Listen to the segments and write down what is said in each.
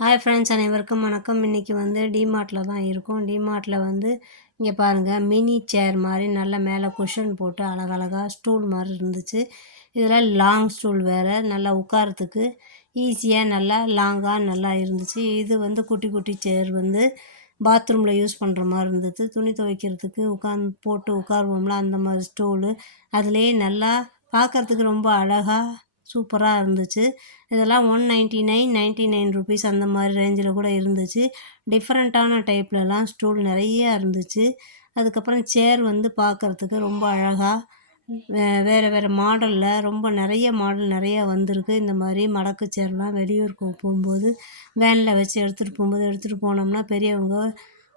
Hi friends அனைவருக்கும் வணக்கம். இன்றைக்கி வந்து டிமார்ட்டில் தான் இருக்கும். டிமார்ட்டில் வந்து இங்கே பாருங்கள் மினி சேர் மாதிரி நல்ல மேலே குஷன் போட்டு அழகழகாக ஸ்டூல் மாதிரி இருந்துச்சு. இதில் லாங் ஸ்டூல் வேறு நல்லா உட்காரத்துக்கு ஈஸியாக நல்லா லாங்காக நல்லா இருந்துச்சு. இது வந்து குட்டி குட்டி சேர் வந்து பாத்ரூமில் யூஸ் பண்ணுற மாதிரி இருந்தது துணி துவைக்கிறதுக்கு உட்காந்து போட்டு உட்காருவோம்ல அந்த மாதிரி ஸ்டூலு அதுலேயே நல்லா பார்க்குறதுக்கு ரொம்ப அழகாக சூப்பராக இருந்துச்சு. இதெல்லாம் one ninety nine ninety nine rupees அந்த மாதிரி ரேஞ்சில் கூட இருந்துச்சு. டிஃப்ரெண்ட்டான டைப்லலாம் ஸ்டூல் நிறையா இருந்துச்சு. அதுக்கப்புறம் சேர் வந்து பார்க்குறதுக்கு ரொம்ப அழகாக வேறு வேறு மாடலில் ரொம்ப நிறைய மாடல் நிறையா வந்திருக்கு. இந்த மாதிரி மடக்கு சேர்லாம் வெளியூருக்கு போகும்போது வேனில் வச்சு எடுத்துகிட்டு போகும்போது எடுத்துகிட்டு போனோம்னா பெரியவங்க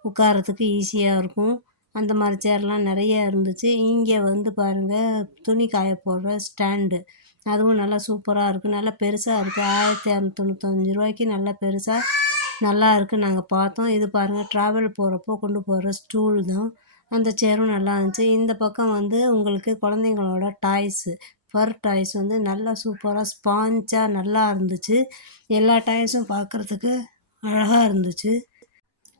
உட்காரத்துக்கு ஈஸியாக இருக்கும். அந்த மாதிரி சேர்லாம் நிறைய இருந்துச்சு. இங்கே வந்து பாருங்கள் துணி காய போடுற ஸ்டாண்டு அதுவும் நல்லா சூப்பராக இருக்குது நல்லா பெருசாக இருக்குது ஆயிரத்தி இரநூத்தொண்ணூத்தஞ்சு ரூபாய்க்கு நல்லா பெருசாக நல்லா இருக்குது நாங்கள் பார்த்தோம். இது பாருங்கள் ட்ராவல் போகிறப்போ கொண்டு போகிற ஸ்டூல் தான். அந்த சேரும் நல்லா இருந்துச்சு. இந்த பக்கம் வந்து உங்களுக்கு குழந்தைங்களோட டாய்ஸு ஃபர் டாய்ஸ் வந்து நல்லா சூப்பராக ஸ்பாஞ்சாக நல்லா இருந்துச்சு. எல்லா டாய்ஸும் பார்க்குறதுக்கு அழகாக இருந்துச்சு.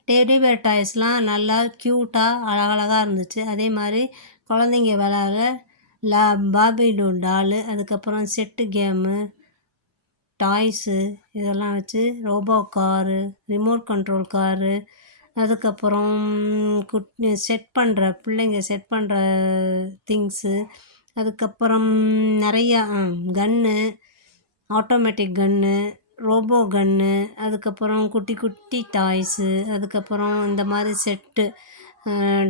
டெடிபேர் டாய்ஸ்லாம் நல்லா க்யூட்டாக அழகழகாக இருந்துச்சு. அதே மாதிரி குழந்தைங்க விளாட்ற லா பாபிலோன் டாலு அதுக்கப்புறம் செட்டு கேமு டாய்ஸு இதெல்லாம் வச்சு robo car remote control car அதுக்கப்புறம் குட் செட் பண்ணுற பிள்ளைங்க செட் பண்ணுற திங்ஸு அதுக்கப்புறம் நிறையா gun automatic gun robo gun அதுக்கப்புறம் குட்டி குட்டி டாய்ஸு அதுக்கப்புறம் இந்த மாதிரி செட்டு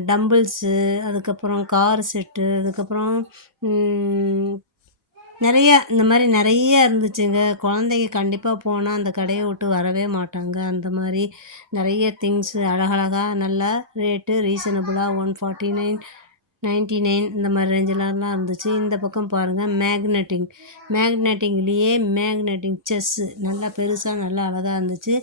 டம்பிள்ஸு அதுக்கப்புறம் கார் செட்டு அதுக்கப்புறம் நிறையா இந்த மாதிரி நிறைய இருந்துச்சுங்க. குழந்தைங்க கண்டிப்பாக போனால் அந்த கடையை விட்டு வரவே மாட்டாங்க. அந்த மாதிரி நிறைய திங்ஸு அழகழகாக நல்லா rate ரீசனபுளாக one forty nine ninety nine இந்த மாதிரி ரேஞ்சிலலாம் இருந்துச்சு. இந்த பக்கம் பாருங்கள் மேக்னெட்டிங். மேக்னெட்டிங்லேயே magnetic chess. நல்லா பெருசாக நல்லா அழகாக இருந்துச்சு.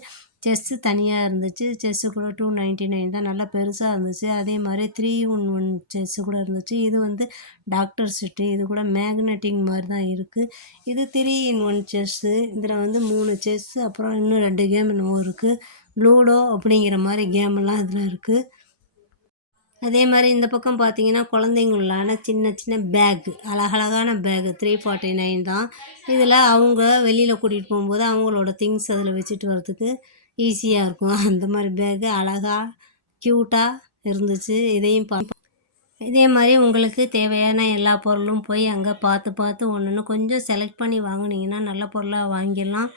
செஸ்ஸு தனியாக இருந்துச்சு. செஸ்ஸு கூட டூ நைன்ட்டி நைன் தான் நல்லா பெருசாக இருந்துச்சு. அதே மாதிரி த்ரீ ஒன் ஒன் செஸ்ஸு கூட இருந்துச்சு. இது வந்து டாக்டர் செட்டு இது கூட மேக்னெட்டிங் மாதிரி தான் இருக்குது இது த்ரீ இன் ஒன் செஸ்ஸு இதில் வந்து மூணு செஸ்ஸு அப்புறம் இன்னும் ரெண்டு கேம் என்னவோ இருக்குது லூடோ அப்படிங்கிற மாதிரி கேமெல்லாம் இதில் இருக்குது அதே மாதிரி இந்த பக்கம் பார்த்தீங்கன்னா குழந்தைங்களான சின்ன சின்ன பேக்கு அழகழகான பேகு த்ரீ ஃபார்ட்டி நைன் தான். இதில் அவங்க வெளியில் கூட்டிகிட்டு போகும்போது அவங்களோட திங்ஸ் அதில் வச்சுட்டு வரதுக்கு ஈஸியாக இருக்கும். அந்த மாதிரி பேக்கு அழகாக க்யூட்டாக இருந்துச்சு. இதையும் பா இதே மாதிரி உங்களுக்கு தேவையான எல்லா பொருளும் போய் அங்கே பார்த்து பார்த்து ஒன்று ஒன்று கொஞ்சம் செலக்ட் பண்ணி வாங்கினீங்கன்னா நல்ல பொருளாக வாங்கிடலாம்.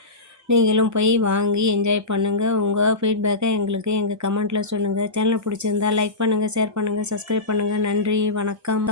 நீங்களும் போய் வாங்கி என்ஜாய் பண்ணுங்கள் உங்கள் ஃபீட்பேக்கை எங்களுக்கு எங்கள் கமெண்ட்டில் சொல்லுங்கள் சேனல் பிடிச்சிருந்தா லைக் பண்ணுங்கள் ஷேர் பண்ணுங்கள் சப்ஸ்கிரைப் பண்ணுங்கள் நன்றி வணக்கம்.